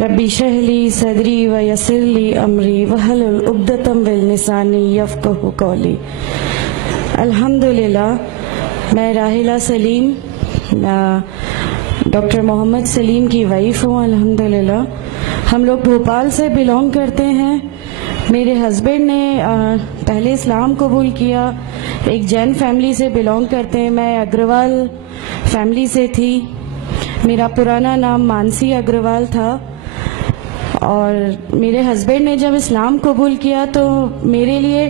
रब्बी शहली सदरी व यसिरली अमरी वहलुल उक़्दतम मिन लिसानी यफ़क़हू क़ौली। अल्हम्दुलिल्लाह, मैं राहिला सलीम डॉक्टर मोहम्मद सलीम की वाइफ हूँ। अल्हम्दुलिल्लाह, हम लोग भोपाल से बिलोंग करते हैं। मेरे हस्बैंड ने पहले इस्लाम कबूल किया, एक जैन फैमिली से बिलोंग करते हैं। मैं अग्रवाल फैमिली से थी। मेरा पुराना नाम मानसी अग्रवाल था और मेरे हस्बैंड ने जब इस्लाम कबूल किया तो मेरे लिए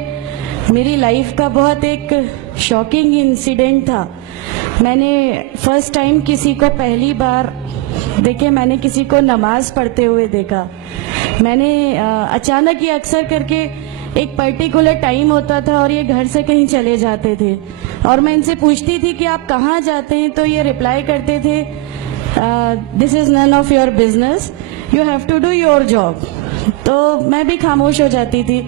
मेरी लाइफ का बहुत एक शॉकिंग इंसिडेंट था। मैंने फर्स्ट टाइम किसी को पहली बार देखे, मैंने किसी को नमाज पढ़ते हुए देखा। मैंने अचानक ही अक्सर करके एक पर्टिकुलर टाइम होता था और ये घर से कहीं चले जाते थे और मैं इनसे पूछती थी कि आप कहाँ जाते हैं, तो ये रिप्लाई करते थे this is none of your business, you have to do your job. तो मैं भी खामोश हो जाती थी।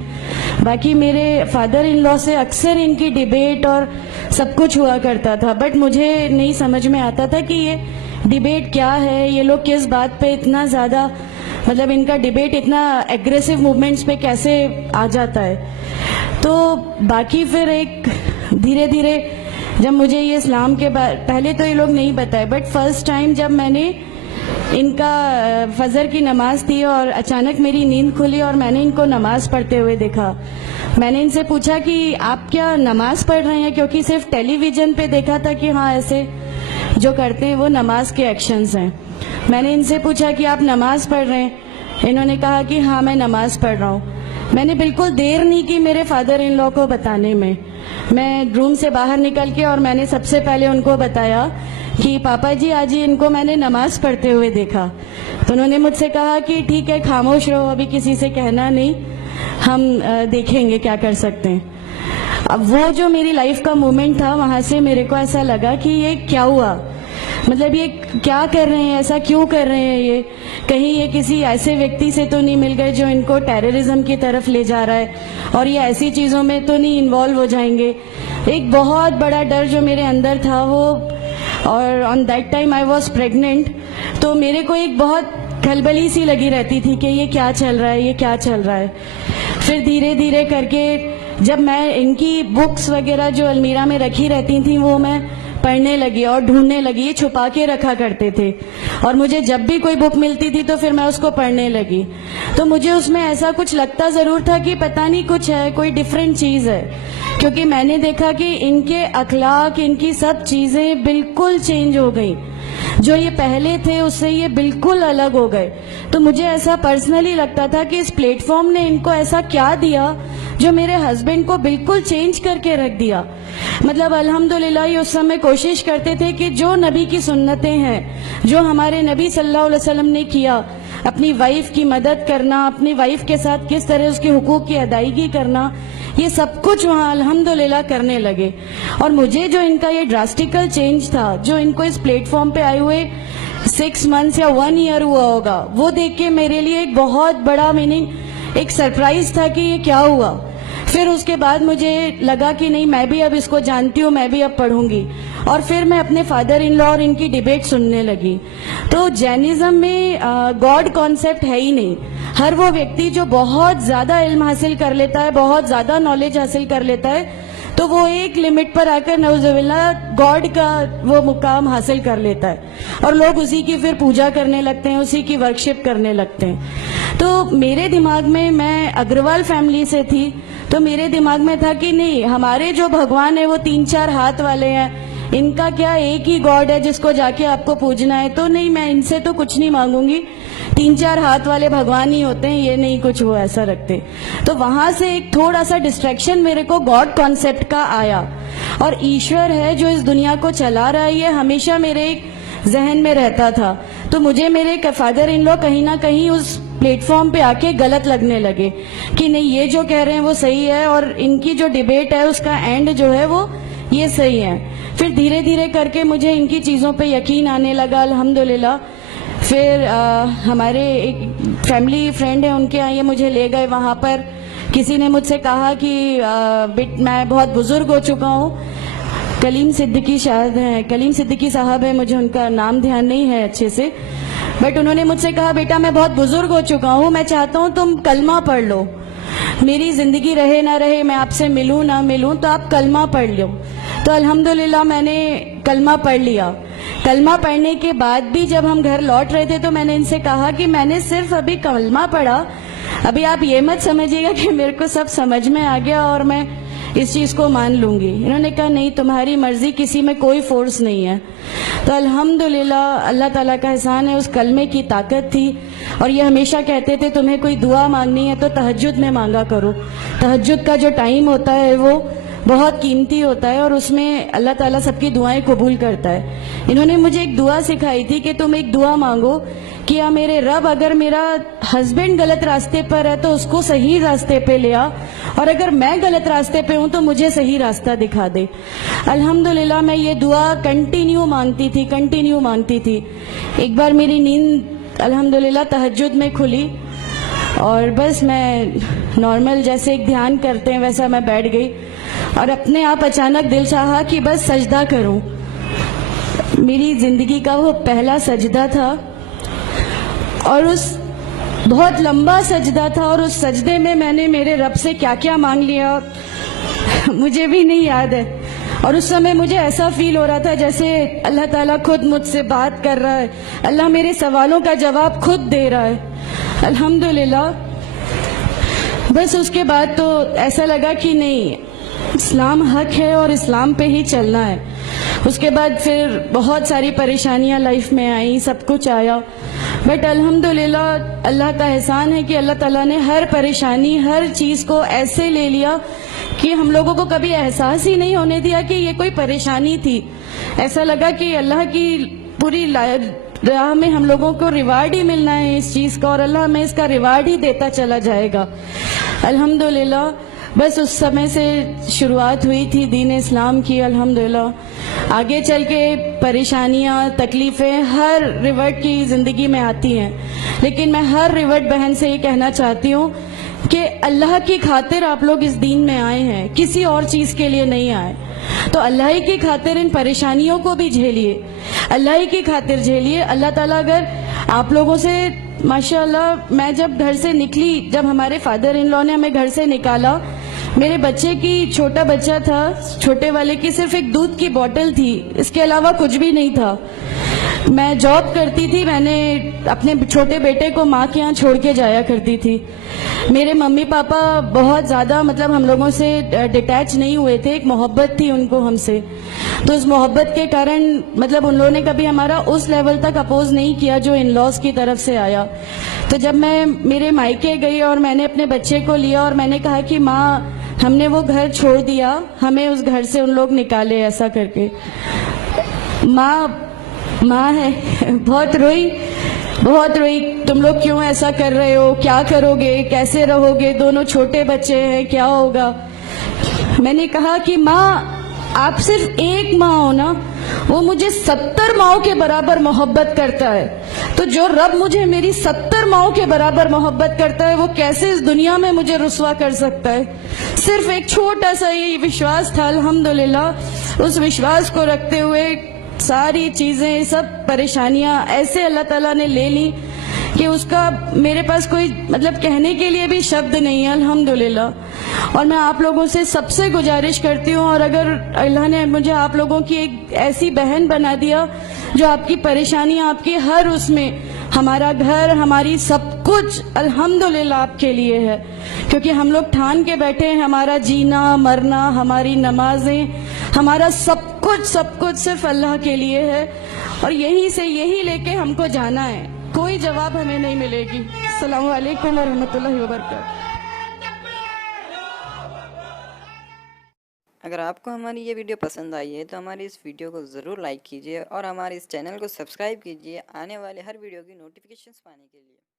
बाकी मेरे फादर इन लॉ से अक्सर इनकी डिबेट और सब कुछ हुआ करता था, बट मुझे नहीं समझ में आता था कि ये डिबेट क्या है, ये लोग किस बात पे इतना ज़्यादा, मतलब इनका डिबेट इतना एग्रेसिव मूवमेंट्स पे कैसे आ जाता है। तो बाकी फिर एक धीरे धीरे जब मुझे ये इस्लाम के पहले तो ये लोग नहीं बताए, बट फर्स्ट टाइम जब मैंने इनका फजर की नमाज थी और अचानक मेरी नींद खुली और मैंने इनको नमाज पढ़ते हुए देखा। मैंने इनसे पूछा कि आप क्या नमाज पढ़ रहे हैं, क्योंकि सिर्फ टेलीविजन पे देखा था कि हाँ ऐसे जो करते हैं वो नमाज के एक्शंस हैं। मैंने इनसे पूछा कि आप नमाज पढ़ रहे हैं, इन्होंने कहा कि हाँ मैं नमाज पढ़ रहा हूँ। मैंने बिल्कुल देर नहीं की मेरे फादर इन लॉ को बताने में। मैं रूम से बाहर निकल के और मैंने सबसे पहले उनको बताया कि पापा जी आज ही इनको मैंने नमाज पढ़ते हुए देखा। तो उन्होंने मुझसे कहा कि ठीक है, खामोश रहो, अभी किसी से कहना नहीं, हम देखेंगे क्या कर सकते हैं। अब वो जो मेरी लाइफ का मोमेंट था, वहाँ से मेरे को ऐसा लगा कि ये क्या हुआ, मतलब ये क्या कर रहे हैं, ऐसा क्यों कर रहे हैं, ये कहीं ये किसी ऐसे व्यक्ति से तो नहीं मिल गए जो इनको टेररिज्म की तरफ ले जा रहा है और ये ऐसी चीज़ों में तो नहीं इन्वॉल्व हो जाएंगे। एक बहुत बड़ा डर जो मेरे अंदर था वो, और on that time I was pregnant, तो मेरे को एक बहुत खलबली सी लगी रहती थी कि ये क्या चल रहा है, ये क्या चल रहा है। फिर धीरे धीरे करके जब मैं इनकी बुक्स वगैरह जो अलमीरा में रखी रहती थी वो मैं पढ़ने लगी और ढूंढने लगी। ये छुपा के रखा करते थे और मुझे जब भी कोई बुक मिलती थी तो फिर मैं उसको पढ़ने लगी। तो मुझे उसमें ऐसा कुछ लगता ज़रूर था कि पता नहीं कुछ है, कोई डिफरेंट चीज़ है, क्योंकि मैंने देखा कि इनके अखलाक, इनकी सब चीज़ें बिल्कुल चेंज हो गई। जो ये पहले थे उससे ये बिल्कुल अलग हो गए। तो मुझे ऐसा पर्सनली लगता था कि इस प्लेटफॉर्म ने इनको ऐसा क्या दिया जो मेरे हस्बैंड को बिल्कुल चेंज करके रख दिया। मतलब अल्हम्दुलिल्लाह ये उस समय कोशिश करते थे कि जो नबी की सुन्नतें हैं, जो हमारे नबी सल्लल्लाहु अलैहि वसल्लम ने किया, अपनी वाइफ की मदद करना, अपनी वाइफ के साथ किस तरह उसके हुकूक की अदायगी करना, ये सब कुछ वहाँ अल्हम्दुलिल्लाह करने लगे। और मुझे जो इनका ये ड्रास्टिकल चेंज था, जो इनको इस प्लेटफॉर्म पे आए हुए 6 मंथ्स या 1 ईयर हुआ होगा, वो देख के मेरे लिए एक बहुत बड़ा मीनिंग, एक सरप्राइज था कि ये क्या हुआ। फिर उसके बाद मुझे लगा कि नहीं, मैं भी अब इसको जानती हूँ, मैं भी अब पढ़ूंगी। और फिर मैं अपने फादर इन लॉ और इनकी डिबेट सुनने लगी। तो जैनिज्म में गॉड कॉन्सेप्ट है ही नहीं। हर वो व्यक्ति जो बहुत ज़्यादा इल्म हासिल कर लेता है, बहुत ज़्यादा नॉलेज हासिल कर लेता है, तो वो एक लिमिट पर आकर नऊज़ुबिल्लाह गॉड का वो मुकाम हासिल कर लेता है और लोग उसी की फिर पूजा करने लगते हैं, उसी की वर्कशिप करने लगते हैं। तो मेरे दिमाग में, मैं अग्रवाल फैमिली से थी, तो मेरे दिमाग में था कि नहीं, हमारे जो भगवान है वो 3-4 हाथ वाले हैं, इनका क्या एक ही गॉड है जिसको जाके आपको पूजना है। तो नहीं, मैं इनसे तो कुछ नहीं मांगूंगी, 3-4 हाथ वाले भगवान ही होते हैं, ये नहीं कुछ वो ऐसा रखते। तो वहां से एक थोड़ा सा डिस्ट्रैक्शन मेरे को गॉड कॉन्सेप्ट का आया। और ईश्वर है जो इस दुनिया को चला रहा है, ये हमेशा मेरे एक जहन में रहता था। तो मुझे मेरे फादर इन लॉ कहीं ना कहीं उस प्लेटफॉर्म पे आके गलत लगने लगे कि नहीं, ये जो कह रहे हैं वो सही है और इनकी जो डिबेट है उसका एंड जो है वो ये सही है। फिर धीरे धीरे करके मुझे इनकी चीज़ों पे यकीन आने लगा अल्हम्दुलिल्लाह। फिर हमारे एक फैमिली फ्रेंड है, उनके यहाँ ये मुझे ले गए। वहाँ पर किसी ने मुझसे कहा कि मैं बहुत बुजुर्ग हो चुका हूँ, कलीम सिद्दीकी शायद है, कलीम सिद्दीकी साहब है, मुझे उनका नाम ध्यान नहीं है अच्छे से। बट उन्होंने मुझसे कहा बेटा मैं बहुत बुजुर्ग हो चुका हूँ, मैं चाहता हूँ तुम कलमा पढ़ लो, मेरी जिंदगी रहे ना रहे, मैं आपसे मिलूं ना मिलूं, तो आप कलमा पढ़ लो। तो अल्हम्दुलिल्लाह मैंने कलमा पढ़ लिया। कलमा पढ़ने के बाद भी जब हम घर लौट रहे थे तो मैंने इनसे कहा कि मैंने सिर्फ अभी कलमा पढ़ा, अभी आप ये मत समझिएगा कि मेरे को सब समझ में आ गया और मैं इस चीज को मान लूंगी। इन्होंने कहा नहीं, तुम्हारी मर्जी, किसी में कोई फोर्स नहीं है। तो अल्हम्दुलिल्लाह अल्लाह ताला का एहसान है, उस कलमे की ताकत थी। और ये हमेशा कहते थे तुम्हें कोई दुआ मांगनी है तो तहज्जुद में मांगा करो। तहज्जुद का जो टाइम होता है वो बहुत कीमती होता है और उसमें अल्लाह ताला सबकी दुआएं कबूल करता है। इन्होंने मुझे एक दुआ सिखाई थी कि तुम एक दुआ मांगो कि या मेरे रब, अगर मेरा हस्बैंड गलत रास्ते पर है तो उसको सही रास्ते पे ले आ, और अगर मैं गलत रास्ते पे हूं तो मुझे सही रास्ता दिखा दे। अल्हम्दुलिल्लाह मैं ये दुआ कंटिन्यू मांगती थी। एक बार मेरी नींद अल्हम्दुलिल्लाह तहज्जुद में खुली और बस मैं नॉर्मल जैसे एक ध्यान करते हैं वैसा मैं बैठ गई और अपने आप अचानक दिल चाहा कि बस सजदा करूं। मेरी जिंदगी का वो पहला सजदा था और उस बहुत लंबा सजदा था और उस सजदे में मैंने मेरे रब से क्या क्या मांग लिया मुझे भी नहीं याद है। और उस समय मुझे ऐसा फील हो रहा था जैसे अल्लाह ताला खुद मुझसे बात कर रहा है, अल्लाह मेरे सवालों का जवाब खुद दे रहा है। अल्हम्दुलिल्लाह बस उसके बाद तो ऐसा लगा कि नहीं, इस्लाम हक है और इस्लाम पे ही चलना है। उसके बाद फिर बहुत सारी परेशानियां लाइफ में आई, सब कुछ आया, बट अल्हम्दुलिल्लाह अल्लाह का एहसान है कि अल्लाह ताला ने हर परेशानी, हर चीज को ऐसे ले लिया कि हम लोगों को कभी एहसास ही नहीं होने दिया कि ये कोई परेशानी थी। ऐसा लगा कि अल्लाह की पूरी राह में हम लोगों को रिवार्ड ही मिलना है इस चीज का और अल्लाह हमें इसका रिवार्ड ही देता चला जाएगा। अल्हम्दुलिल्लाह बस उस समय से शुरुआत हुई थी दीन इस्लाम की। अल्हम्दुलिल्लाह आगे चल के परेशानियां, तकलीफें हर रिवर्ट की जिंदगी में आती हैं, लेकिन मैं हर रिवर्ट बहन से ये कहना चाहती हूँ कि अल्लाह की खातिर आप लोग इस दीन में आए हैं, किसी और चीज के लिए नहीं आए। तो अल्लाह ही की खातिर इन परेशानियों को भी झेलिए, अल्लाह ही की खातिर झेलिए। अल्लाह ताला अगर आप लोगों से, माशाअल्लाह मैं जब घर से निकली, जब हमारे फादर इन लॉ ने हमें घर से निकाला, मेरे बच्चे की, छोटा बच्चा था, छोटे वाले की सिर्फ एक दूध की बोतल थी, इसके अलावा कुछ भी नहीं था। मैं जॉब करती थी, मैंने अपने छोटे बेटे को माँ के यहाँ छोड़ के जाया करती थी। मेरे मम्मी पापा बहुत ज्यादा मतलब हम लोगों से डिटैच नहीं हुए थे, एक मोहब्बत थी उनको हमसे, तो उस मोहब्बत के कारण मतलब उन लोगों ने कभी हमारा उस लेवल तक अपोज नहीं किया जो इन लॉज की तरफ से आया। तो जब मैं मेरे मायके गई और मैंने अपने बच्चे को लिया और मैंने कहा कि माँ हमने वो घर छोड़ दिया, हमें उस घर से उन लोग निकाले, ऐसा करके माँ है बहुत रोई, तुम लोग क्यों ऐसा कर रहे हो, क्या करोगे, कैसे रहोगे, दोनों छोटे बच्चे हैं, क्या होगा। मैंने कहा कि माँ आप सिर्फ एक माँ हो ना, वो मुझे 70 माँओं के बराबर मोहब्बत करता है। तो जो रब मुझे मेरी 70 माँओं के बराबर मोहब्बत करता है वो कैसे इस दुनिया में मुझे रुसवा कर सकता है। सिर्फ एक छोटा सा ये विश्वास था। अल्हम्दुलिल्लाह उस विश्वास को रखते हुए सारी चीजें, सब परेशानियां ऐसे अल्लाह ताला ने ले ली कि उसका मेरे पास कोई मतलब कहने के लिए भी शब्द नहीं है। अल्हम्दुलिल्लाह। और मैं आप लोगों से सबसे गुजारिश करती हूँ, और अगर अल्लाह ने मुझे आप लोगों की एक ऐसी बहन बना दिया जो आपकी परेशानियां, आपकी हर उसमें, हमारा घर, हमारी सब कुछ अल्हम्दुलिल्लाह आपके लिए है, क्योंकि हम लोग ठान के बैठे हैं हमारा जीना मरना, हमारी नमाजें, हमारा सब कुछ सिर्फ अल्लाह के लिए है और यहीं से यही लेके हमको जाना है, कोई जवाब हमें नहीं मिलेगी। अस्सलामु अलैकुम व रहमतुल्लाहि व बरकातहू। अगर आपको हमारी ये वीडियो पसंद आई है तो हमारी इस वीडियो को ज़रूर लाइक कीजिए और हमारे इस चैनल को सब्सक्राइब कीजिए आने वाले हर वीडियो की नोटिफिकेशंस पाने के लिए।